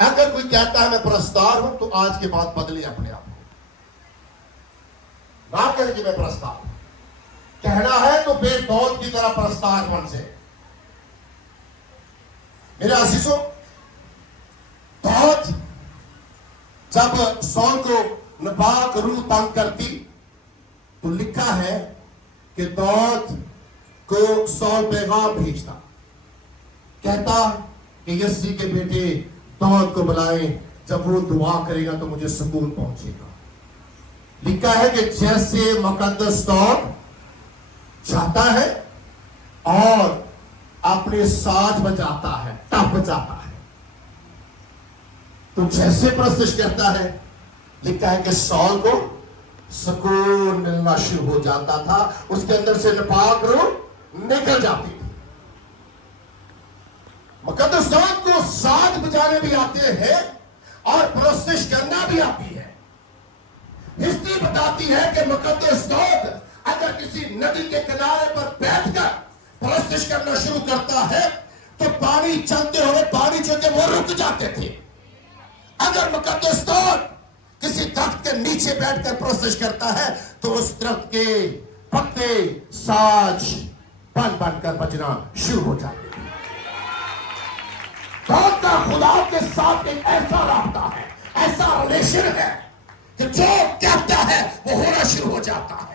اگر کوئی کہتا ہے میں پرستار ہوں تو آج کے بعد بدلے اپنے آپ کو، نہ کہیں کہ میں پرستار ہوں. کہنا ہے تو بے دود کی طرح پرستار بن سے. میرے عزیزوں، دود جب سول کو ناپاک روح تنگ کرتی تو لکھا ہے کہ دود کو سول پیغام بھیجتا، کہتا کہ یسی کے بیٹے دود کو بلائیں، جب وہ دعا کرے گا تو مجھے سکون پہنچے گا. لکھا ہے کہ جیسے مقدس دود جاتا ہے اور اپنے ساز بجاتا ہے، ٹپ بجاتا ہے، تو جیسے پرستش کرتا ہے، لکھا ہے کہ سول کو سکون ملنا شروع ہو جاتا تھا، اس کے اندر سے ناپاک روح نکل جاتی تھی. مقدس دود کو ساز بجانے بھی آتے ہیں اور پرستش کرنا بھی آتی ہے. ہسٹری بتاتی ہے کہ مقدس دود اگر کسی ندی کے کنارے پر بیٹھ کر پرستش کرنا شروع کرتا ہے تو پانی چلتے ہوئے پانی چلتے وہ رک جاتے تھے. اگر مقدس دود کسی درخت کے نیچے بیٹھ کر پرستش کرتا ہے تو اس درخت کے پتے ساج بن بن کر بجنا شروع ہو جاتے ہیں. دود کا خدا کے ساتھ ایک ایسا رابطہ ہے، ایسا ریلیشن ہے کہ جو کہتا ہے وہ ہونا شروع ہو جاتا ہے.